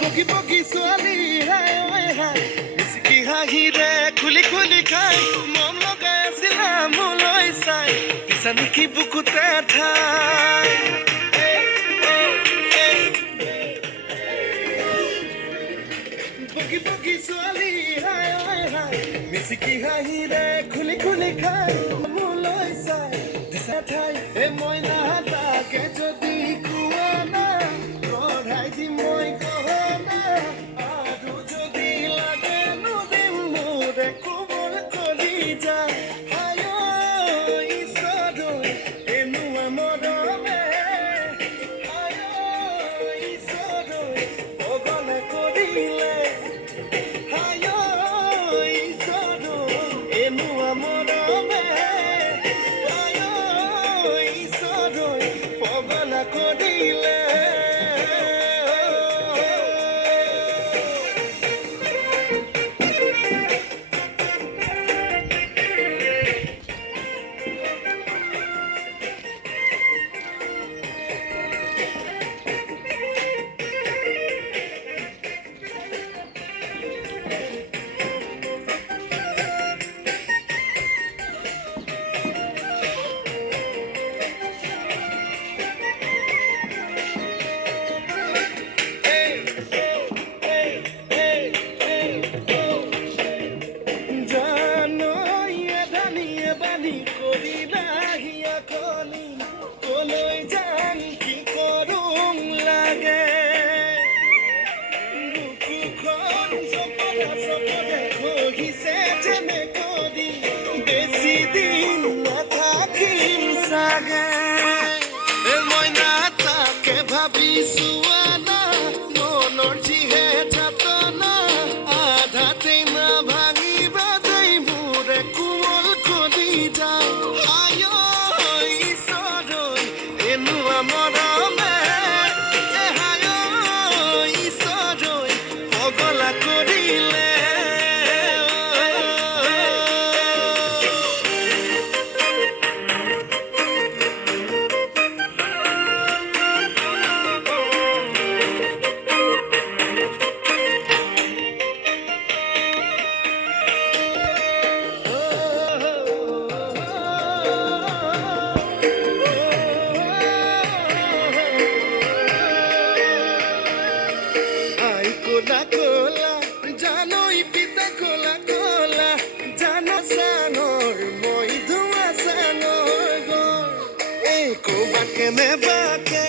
বগি বগি ছোৱালী হাই হাই হাই মিচিকি হাঁহিৰে খুলি খুলি খাই মন লগাই আছিলা মোলৈ চাই পিছা নেকি বুকুতে ঠাই বগি বগি ছোৱালী হাই হাই হাই মিচিকি হাঁহিৰে খুলি খুলি খাই মোলৈ চাই পিছা ঠাই এ মই নাহাতাকে যদি কোৱা না পঢ়াই দিম মই গহনা আৰু যদি লাগে নুদিম মোৰে কোমল কলিজা হায় ঈশ্বৰ এনেকুৱা মৰমে হায় ঈশ্বৰ পগলা কৰিলে হায় ঈশ্বৰ এনেকুৱা মৰমে হায় ঈশ্বৰ পগলা কৰিলে কলৈ যাম কি কৰোঁ লাগে বুকুখন চপতে চপতে খহিছে যেনে কৰি বেছি দিন নাথাকিম চাগে মই নাথাকে ভাবিছো আনা মনৰ যিহে যাতনা আধাতে না ভাঙিবা দেই মোৰে কোমল কলিজা হায় এনেকুৱা মৰমে হায় ঈশ্বৰ পগলা কৰিলে কোলা কোলা জানই পিতা কোলা কোলা জানা চাঙৰ মই ধোৱা চাঙৰ গৰ এই ক'বাত কেনেবাকে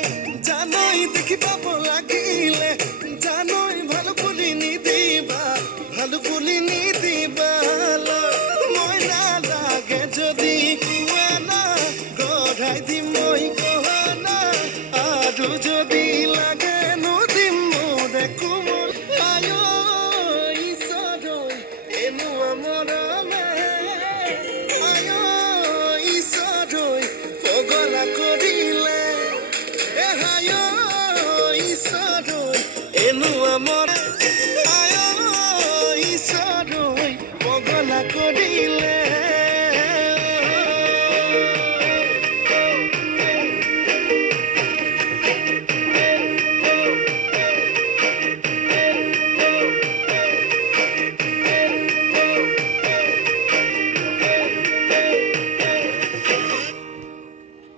জানই দেখি পাব লাগিলে জানই ভাল বুলি নিদিবা মই নালাগে যদি কোৱা না গঢ়াই দিম মই গহনা আৰু যদি লাগে নুদিম মোৰে কোমল হায় ঈশ্বৰ এনেকুৱা মৰমে হায় ঈশ্বৰ পগলা কৰিলে হায় ঈশ্বৰ এনেকুৱা মৰমে